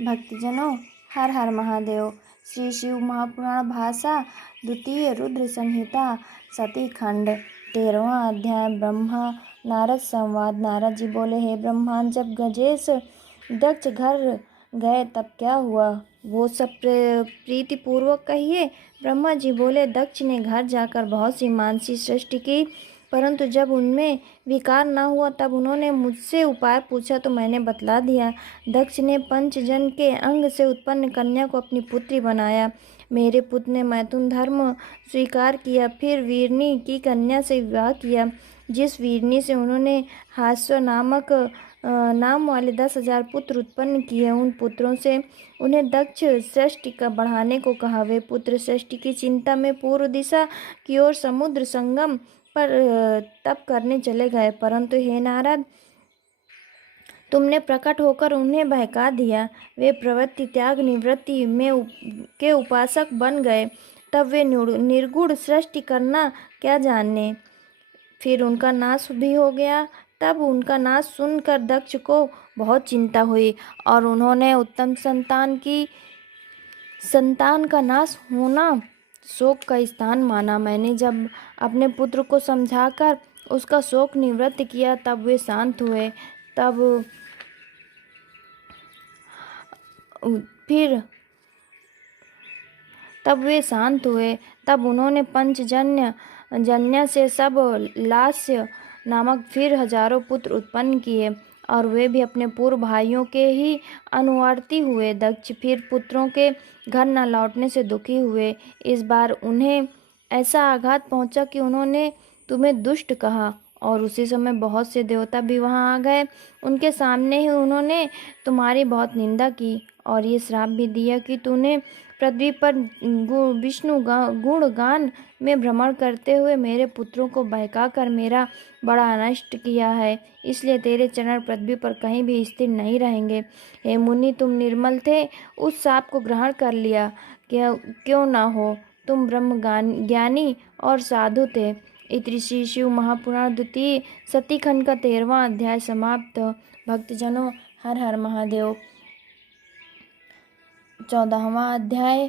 भक्तजनों, हर हर महादेव। श्री शिव महापुराण भाषा द्वितीय रुद्र संहिता सती खंड 13वां अध्याय ब्रह्मा नारद संवाद। नारद जी बोले, हे ब्रह्मांड, जब गजेश दक्ष घर गए तब क्या हुआ, वो सब प्रीति पूर्वक कहिए। ब्रह्मा जी बोले, दक्ष ने घर जाकर बहुत सी मानसी सृष्टि की, परंतु जब उनमें विकार न हुआ तब उन्होंने मुझसे उपाय पूछा तो मैंने बतला दिया। दक्ष ने पंचजन के अंग से उत्पन्न कन्या को अपनी पुत्री बनाया। मेरे पुत्र ने मैथुन धर्म स्वीकार किया, फिर वीरनी की कन्या से विवाह किया, जिस वीरनी से उन्होंने हास्व नामक नाम वाले 10,000 पुत्र उत्पन्न किए। उन पुत्रों से उन्हें दक्ष सृष्टि का बढ़ाने को कहा। वे पुत्र सृष्टि की चिंता में पूर्व दिशा की ओर समुद्र संगम पर तप करने चले गए, परंतु हे नारद, तुमने प्रकट होकर उन्हें बहका दिया। वे प्रवृत्ति त्याग निवृत्ति में के उपासक बन गए। तब वे निर्गुण सृष्टि करना क्या जाने, फिर उनका नाश भी हो गया। तब उनका नाश सुनकर दक्ष को बहुत चिंता हुई और उन्होंने उत्तम संतान का नाश होना शोक का स्थान माना। मैंने जब अपने पुत्र को समझाकर उसका शोक निवृत्त किया तब वे शांत हुए। तब उन्होंने पंचजन्य से सब लास्य नामक फिर हजारों पुत्र उत्पन्न किए और वे भी अपने पूर्व भाइयों के ही अनुवर्ती हुए। दक्ष फिर पुत्रों के घर न लौटने से दुखी हुए। इस बार उन्हें ऐसा आघात पहुंचा कि उन्होंने तुम्हें दुष्ट कहा और उसी समय बहुत से देवता भी वहां आ गए। उनके सामने ही उन्होंने तुम्हारी बहुत निंदा की और ये श्राप भी दिया कि तूने पृथ्वी पर विष्णु गुणगान में भ्रमण करते हुए मेरे पुत्रों को बहका कर मेरा बड़ा अनिष्ट किया है, इसलिए तेरे चरण पृथ्वी पर कहीं भी स्थिर नहीं रहेंगे। हे मुनि, तुम निर्मल थे, उस शाप को ग्रहण कर लिया क्यों ना हो, तुम ब्रह्म ज्ञानी और साधु थे। इति श्री शिव महापुराण द्वितीय सती खंड का 13वां अध्याय समाप्त। भक्तजनों, हर हर महादेव। 14वां अध्याय